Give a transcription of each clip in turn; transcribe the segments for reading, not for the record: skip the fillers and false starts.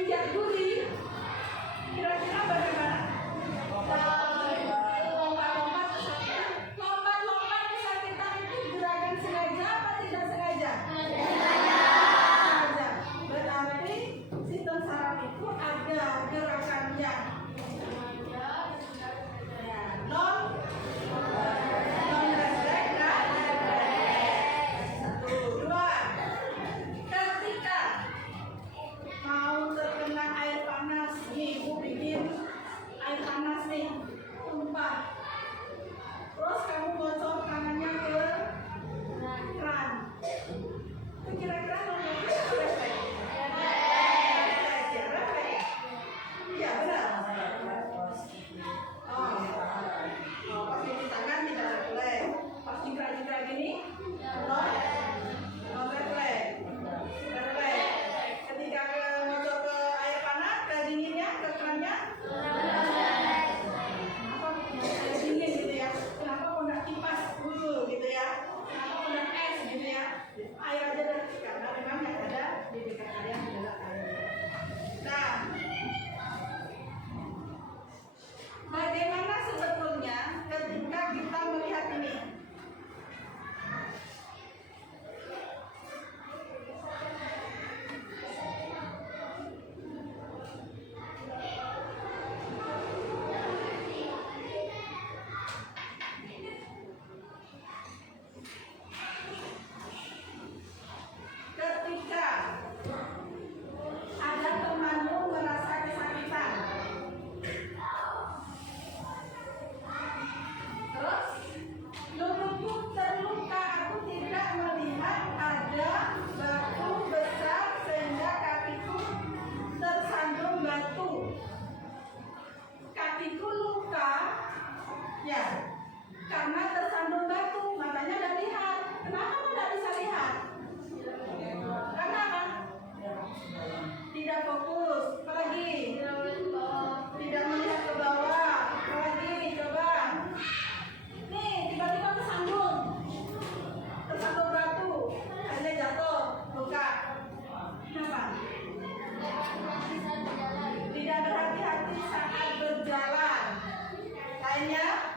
menginjak duri, kira-kira bagaimana? Lompat-lompat kesakitan. Lompat-lompat kesakitan itu gerakan sengaja apa tidak sengaja? Sengaja. Berarti sistem saraf itu ada gerakannya. Non refleks dan refleks. Satu, dua. Ketika mau terkena air panas, nih ibu bikin air panas nih, tumpah. Terus kamu bocor tangannya ke keran. Itu kira-kira non refleks atau refleks? Refleks ya, refleks ya. Iya benar. Oh, pas cuci tangan tidak refleks. Pas jingkrak-jingkrak gini, non refleks. Refleks. Ketika bocor ke air panas, ke dinginnya, ke kerannya, kenapa air dingin gitu ya? Kenapa kok nggak kipas dulu gitu ya? Kenapa kok nggak es gitu ya? Air aja deh, karena memang yang ada di dekat kalian adalah air. Nah, bagaimana sebetulnya ketika kita melihat ini? Ketika ada temanmu merasa kesakitan, terus lututku terluka, aku tidak melihat ada batu besar sehingga kakiku tersandung batu. Kakiku luka, ya, karena tersandung batu, matanya tidak lihat. Kenapa tidak bisa lihat? Karena apa? Tidak fokus. Apalagi? Tidak melihat ke bawah. Apalagi? Coba. Nih, tiba-tiba tersandung batu, akhirnya jatuh, luka. Kenapa? Tidak berhati-hati saat berjalan. Lainnya?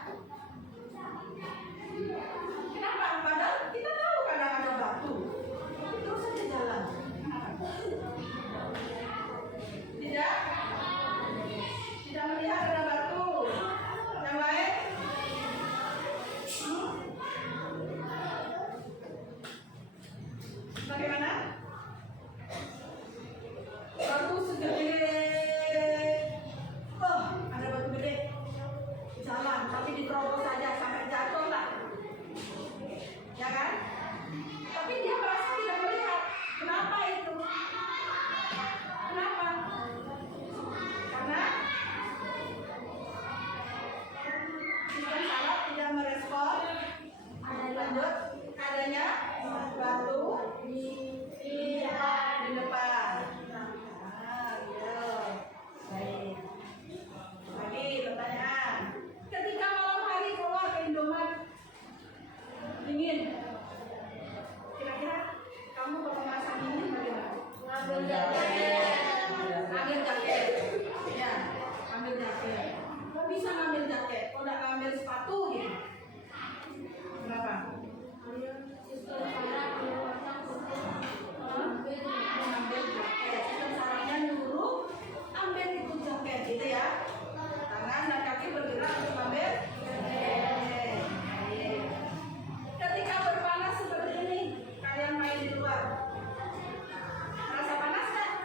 Kenapa? Padahal kita tahu kadang ada batu, tapi terus saja jalan. Kenapa? Tidak melihat ada batu. Yang lain? Bagaimana? Batu segede, ada batu gede, jalan, tapi diterobos saja sampai jatuh lah, ya kan? Tapi dia merasa tidak melihat. Kenapa itu? Kenapa? Karena sistem saraf tidak merespon. Lanjut, adanya batu di depan. Iya. Baik. Lagi pertanyaan. Ketika malam hari keluar ke Indomaret dingin, kira-kira kamu kalau merasa dingin bagaimana? Ambil jaket. Ya, ambil jaket. Kok bisa ngambil jaket? Kok nggak ngambil sepatu gitu? Kenapa? Mengambil jaket. Sistem sarafnya nyuruh ambil itu jaket, gitu ya. Tangan dan kaki bergerak untuk ambil jaket. Ketika berpanas seperti ini, kalian main di luar, merasa panas kan?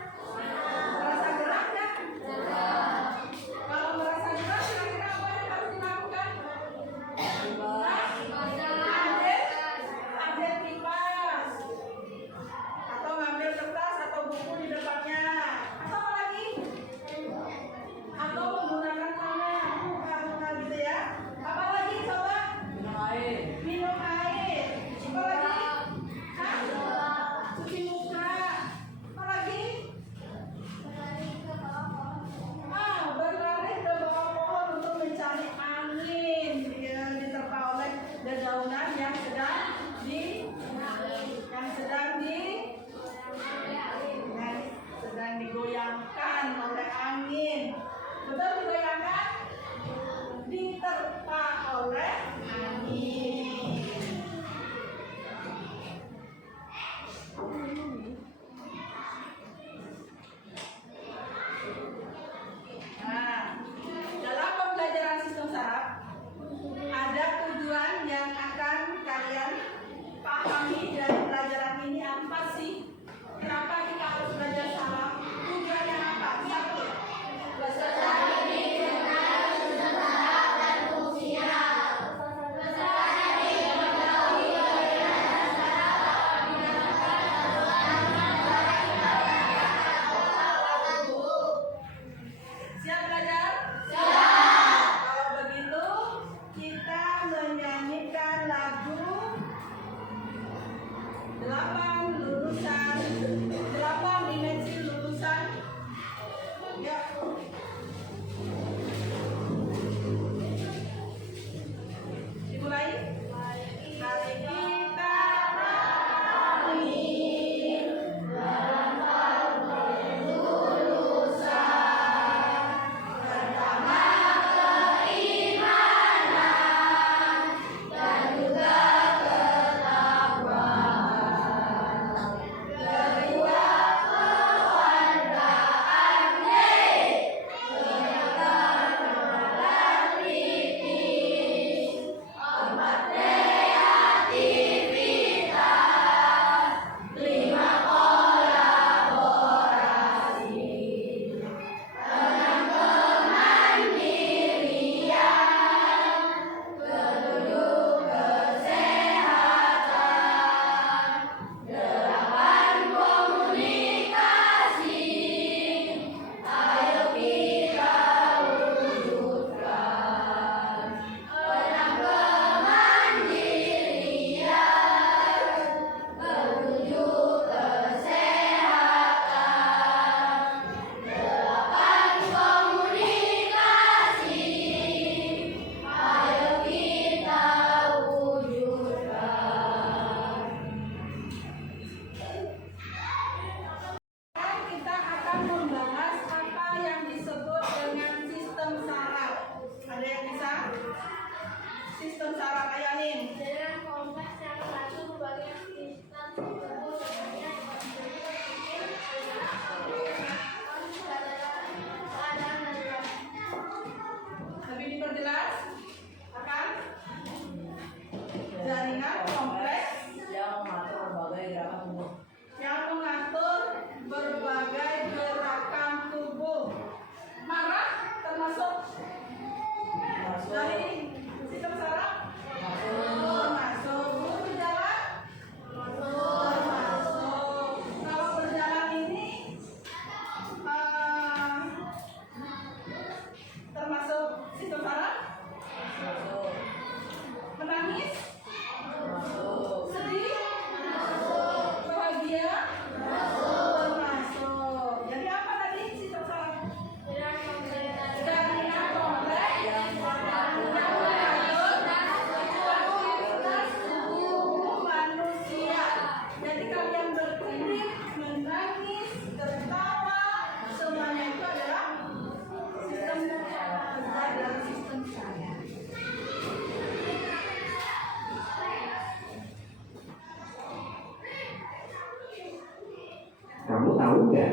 nggak?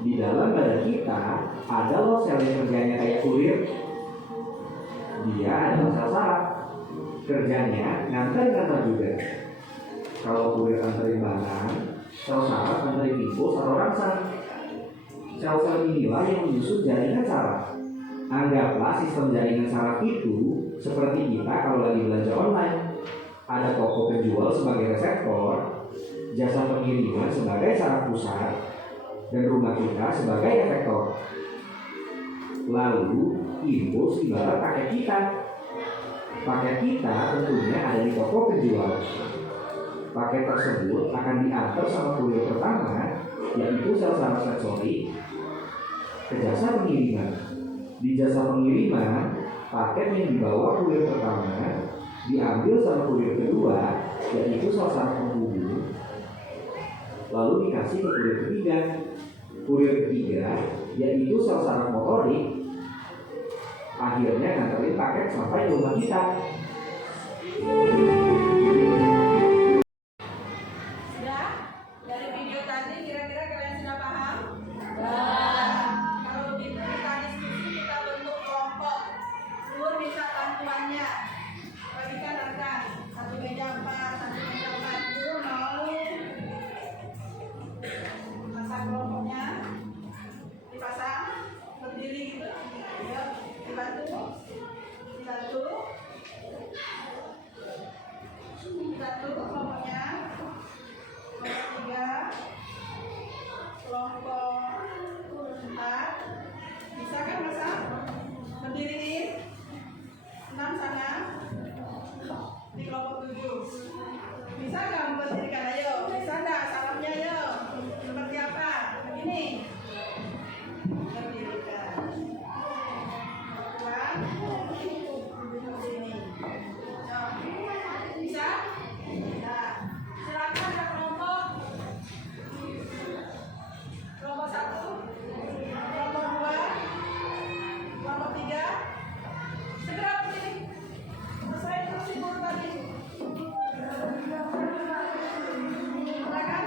Di dalam badan kita ada loh sel yang kerjanya kayak kurir. Dia adalah sel saraf. Kerjanya nganter juga. Kalau kurir anterin barang, sel saraf anterin impuls atau rangsang. Sel-sel inilah yang menyusun jaringan saraf. Anggaplah sistem jaringan saraf itu seperti kita kalau lagi belanja online. Ada toko penjual sebagai reseptor, jasa pengiriman sebagai saraf pusat, dan rumah kita sebagai efektor. Lalu, impuls ibarat paket kita. Paket kita tentunya ada di toko penjual. Paket tersebut akan diantar sama kurir pertama, yaitu sel saraf sensori, ke jasa pengiriman. Di jasa pengiriman, paket yang dibawa kurir pertama diambil sama kurir kedua, yaitu sel saraf penghubung, lalu dikasih ke kurir ketiga. Kurir ketiga yaitu sel saraf motorik, akhirnya nganterin paket sampai ke rumah kita. Sudah? Dari video tadi kira-kira kalian sudah paham? Kalau begitu kita diskusi, kita bentuk kelompok. Nur minta bantuannya. Bagikan rekan. Satu meja 4, satu meja 4. Nur mau pasang kelompoknya. Dipasang, berdiri gitu. Ayo, dibantu. Dibantu kelompoknya. Kelompok 3, kelompok 4. Bisa kan masa? Berdiriin 6 sana. Di kelompok 7. Bisa nggak memberdirikan? Ayo, bisa nggak? Salamnya ayo. Seperti apa? Begini. Berdirikan. Pulang. Duduk sini. Bisa? Nah, silakan ke kelompok. Kelompok 1, kelompok 2, kelompok 3. Segera berdiri. Selesai kursi guru tadi. Silakan.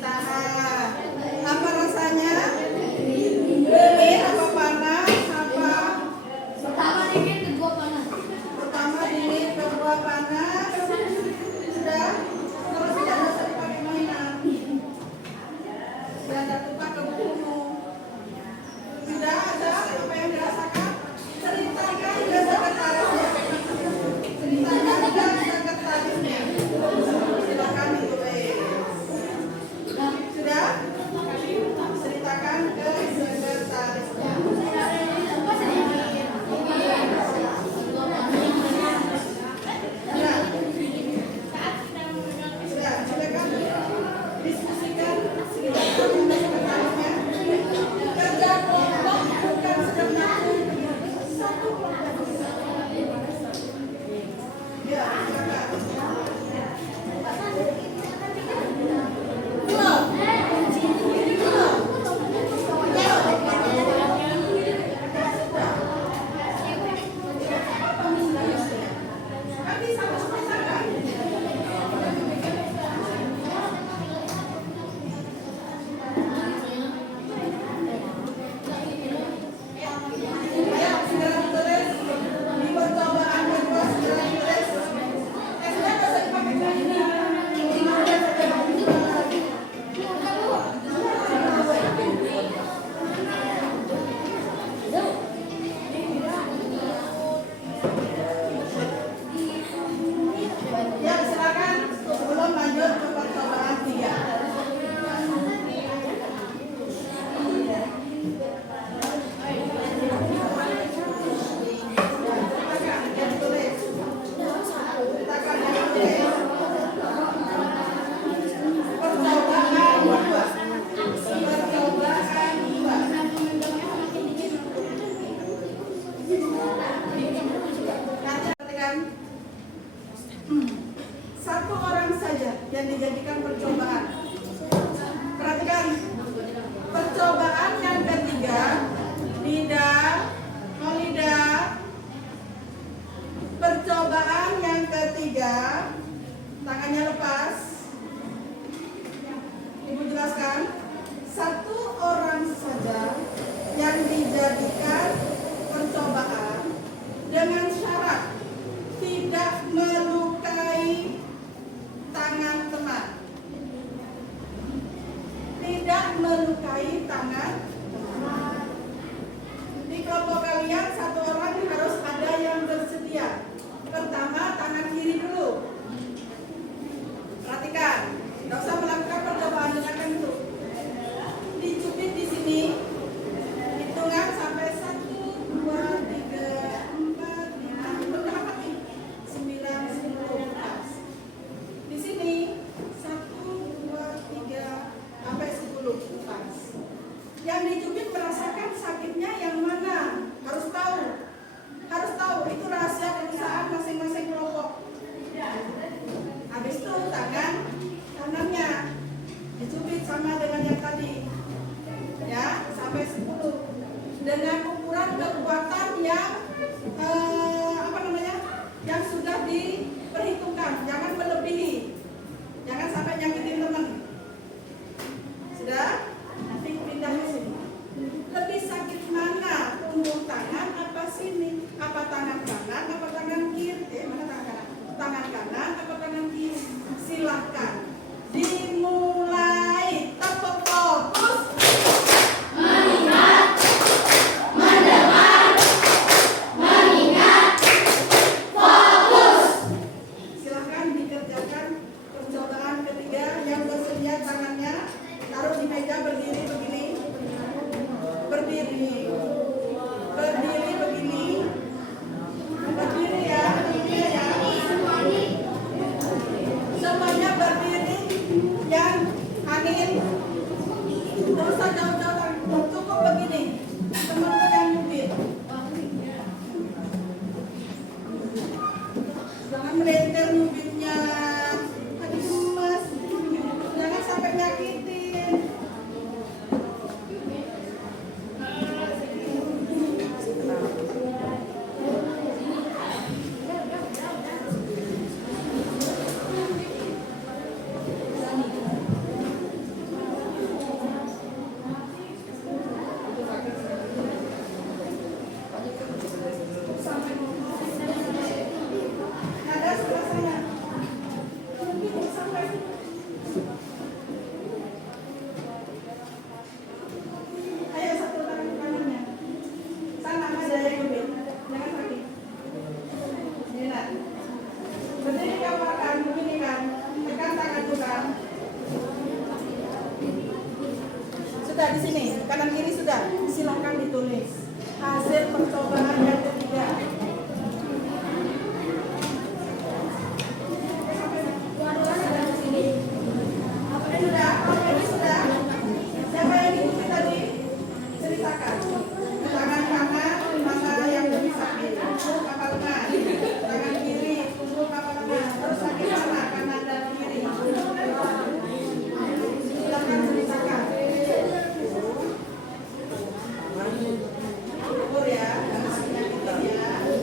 Ditahan. Apa rasanya? Dingin apa panas? Apa? Pertama dingin, kedua panas. Pertama dingin, kedua panas. Sudah? Terus tidak usah dipakai mainan. Sudah tertumpah ke bukumu. Sudah ada apa yang dirasakan? Ceritakan ke sekretarisnya. Ceritakan ke sekretarisnya. Silakan ditulis. Sudah? Ceritakan ke sekretarisnya. Sudah, silakan diskusikan silakan dengan sekretarisnya. Kerja kelompok bukan sekedar satu kelompok. Ya, silakan. Nanti sama-sama sakan. Ya, segera ditulis. Di percobaan kedua segera ditulis. Sudah nggak usah dipakai lagi. Ya, silakan sebelum lanjut ke percobaan 3. Silakan yang tulis. Silakan yang tulis. Percobaan 2. Percobaan 2. Perhatikan. Satu orang saja yang dijadikan percobaan. Perhatikan. Percobaan yang ketiga, lidah, lidah. Percobaan yang ketiga, tangannya lepas. Ibu jelaskan. Satu orang saja yang dijadikan percobaan dengan syarat tidak melukai tangan teman. Tidak melukai tangan teman. Di kelompok kalian satu orang harus ada yang bersedia. Pertama tangan kiri dulu. Perhatikan, tidak usah melakukan percobaan dengarkan dulu. Dicubit di sini. Hitungan sampai 1, 2, 3, 4, 5. Berapa nih? 9, 10, 11. Di sini 1, 2, 3 sampai 10 lepas. Yang dicubit merasakan sakitnya yang mana? Harus tahu. Harus tahu, itu rahasia perusahaan masing-masing kelompok. Habis itu tangan kanannya dicubit sama dengan yang tadi. Ya, sampai 10. Dengan ukuran kekuatan yang yang sudah diperhitungkan, jangan melebihi. Jangan sampai nyakitin teman. Sudah? Nanti pindah ke sini. Lebih sakit mana? Punggung tangan apa sini? Apa tangan kanan? Apa tangan kiri? Mana tangan kanan? Tangan kanan apa tangan kiri? Silakan. Dimulai. Tepuk fokus. Mengingat, mendengar, mengingat, fokus. Silakan dikerjakan percobaan ketiga. Yang bersedia tangannya taruh di meja, berdiri begini. Berdiri. Berdiri begini. Berdiri ya, berdiri ya. Semuanya berdiri. Yang angin. Tidak usah jauh-jauh. Cukup begini. Teman-teman yang nyubit. Jangan melenter nyubitnya. Aduh gemes. Jangan sampai nyakitin. di sini, kanan kiri sudah. Silahkan ditulis hasil percobaan yang ketiga. Sudah. Siapa yang diikuti tadi? Ceritakan. Tangan kanan mana yang lebih sakit? Kapal lengan. Tangan kiri punggung kapal lengan. Terus sakit mana? Kanan dan kiri. Silakan ceritakan. Ukur ya, jangan penyakit ya.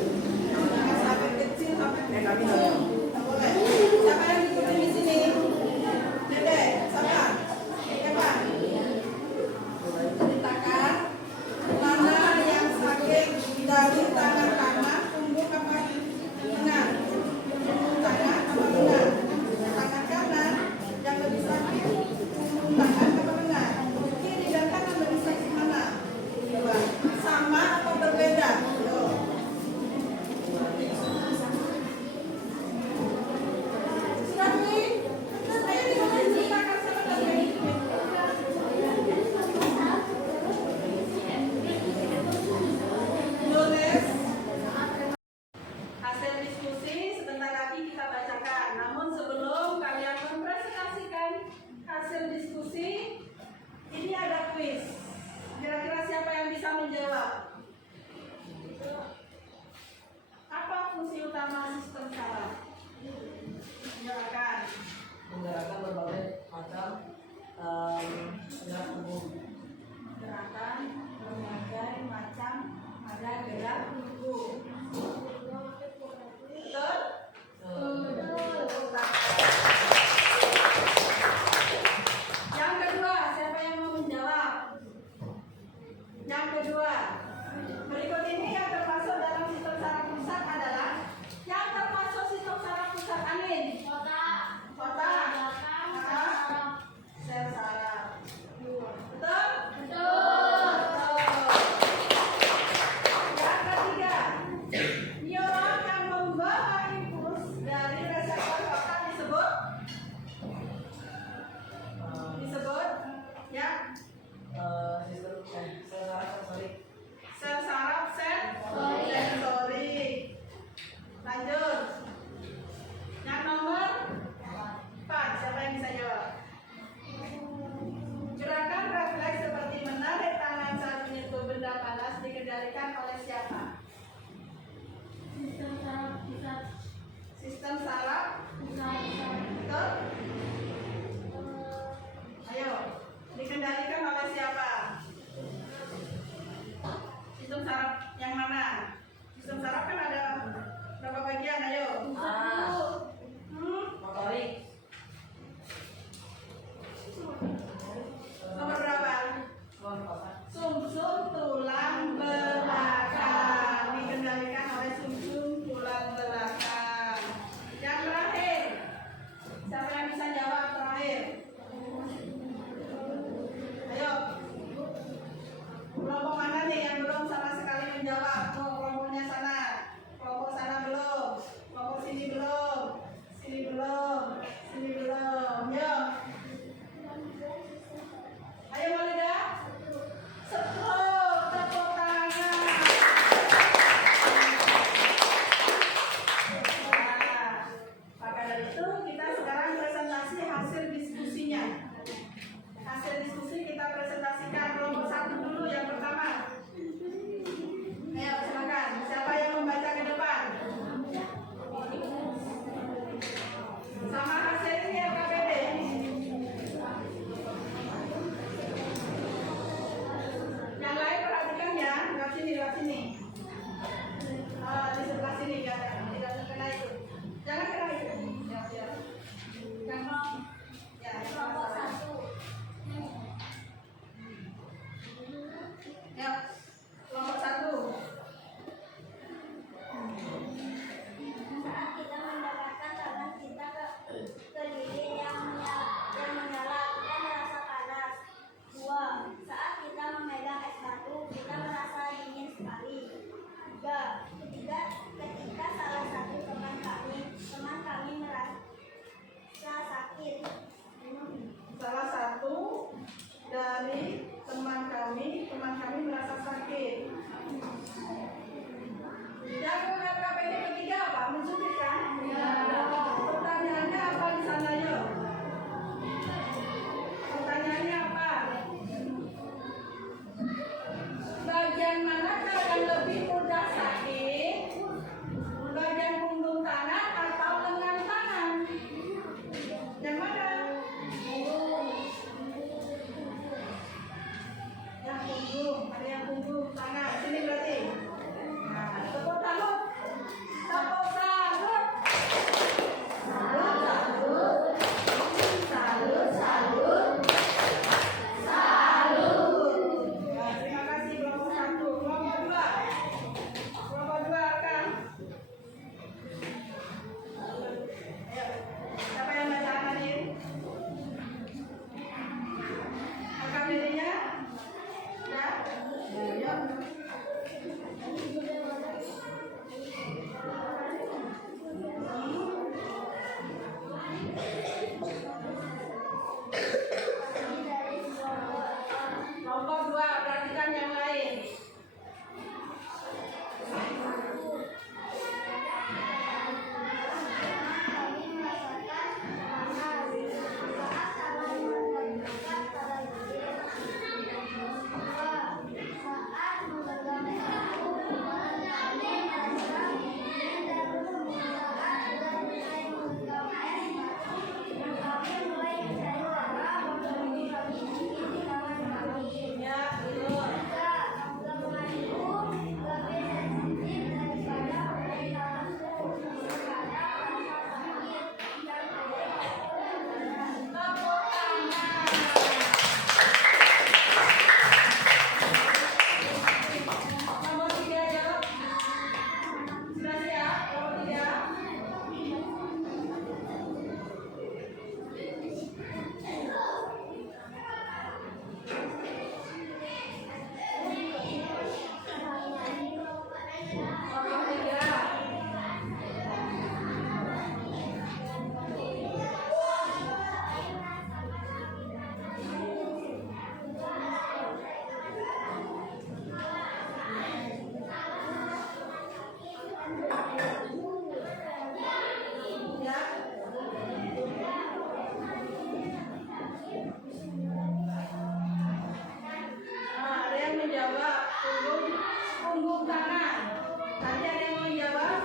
Tadi ada yang mau jawab?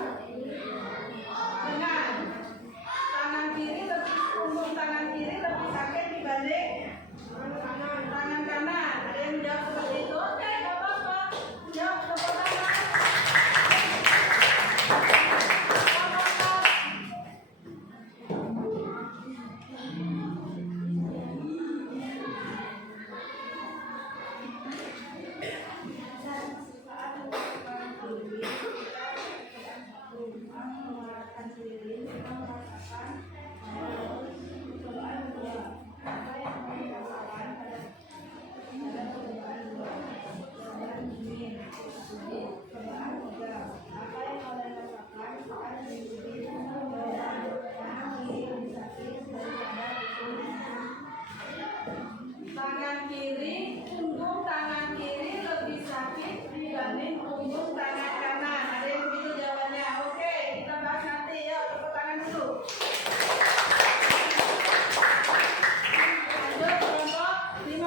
Dengan tangan kiri lebih punggung tangan kiri lebih sakit dibanding tangan kanan. Ada yang menjawab seperti itu? Oke, nggak apa-apa. Jawab tepuk tangan. Tangan kiri, punggung tangan kiri lebih sakit dibanding punggung tangan kanan. Ada yang begitu jawabannya? Oke, kita bahas nanti. Yuk, tepuk tangan dulu. Lanjut kelompok 5.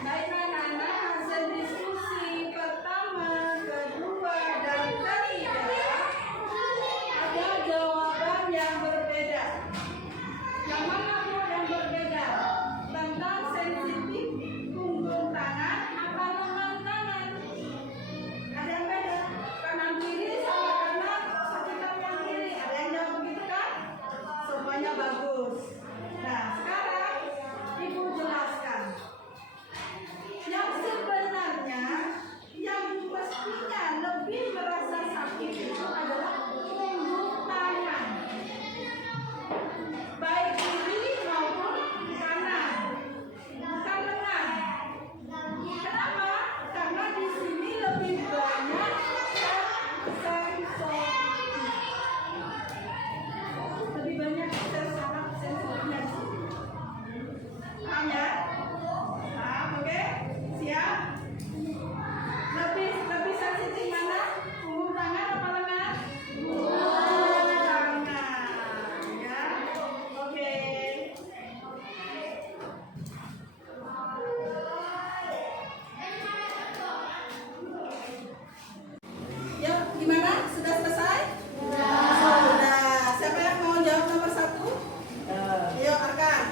Baik anak-anak, hasil diskusi pertama, kedua, dan ketiga ada jawaban yang berbeda. Yang mana Bu yang berbeda? Tentang sensitif punggung tangan apa lengan tangan? Ada yang beda? Kanan kiri sama kanan sekitar yang kiri. Ada yang jawab begitu kan? Semuanya bagus. Nah, sekarang Ibu jelaskan. Yang sebenarnya yang mestinya lebih merasa sakit itu adalah punggung tangan, baik kiri maupun kanan, bukan lengan. Kenapa? Karena di sini lebih banyak sensori, lebih banyak sensor sensornya. Paham ya? Paham, oke? Siap? Lebih sensitif mana? Punggung tangan apa lengan? Punggung tangan. Ya. Oke. Yuk, gimana? Sudah selesai? Sudah. Siapa yang mau jawab nomor 1? Yuk, Arkan.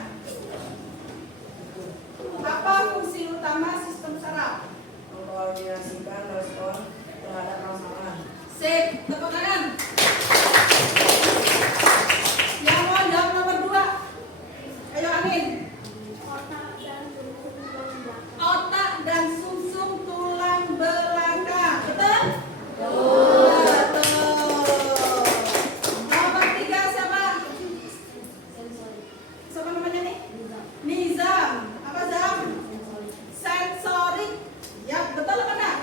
Apa fungsi utama sistem saraf? Mengkoordinasikan respon terhadap masalah. Sip, tepuk tangan. Yang mau jawab nomor 2? Ayo Amin. Otak dan sumsum tulang belakang. Betul? Betul. Nomor 3 siapa? Siapa namanya nih? Nizam. Apa Zam? Sensorik. Ya, betul apa enggak?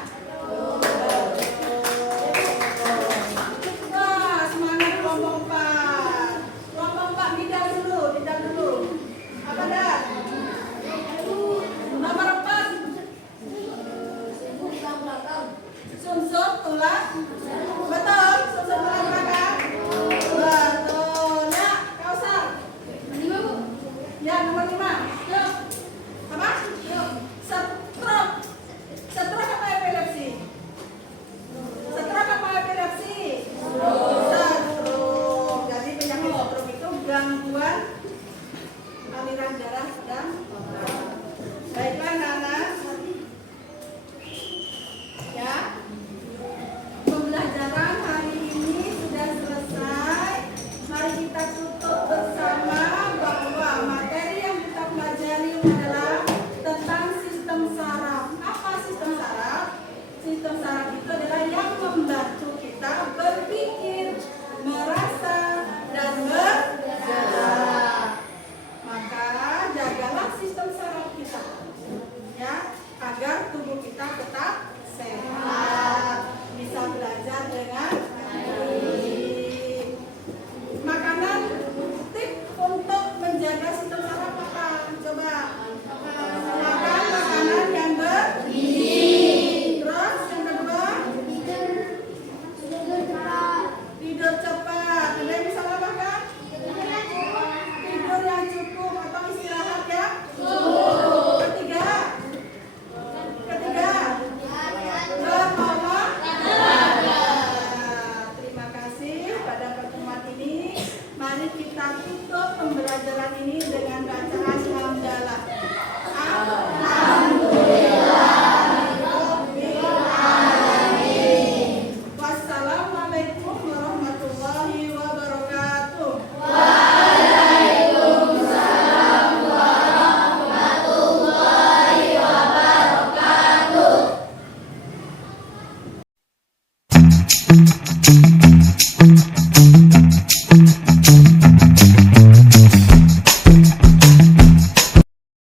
alat ini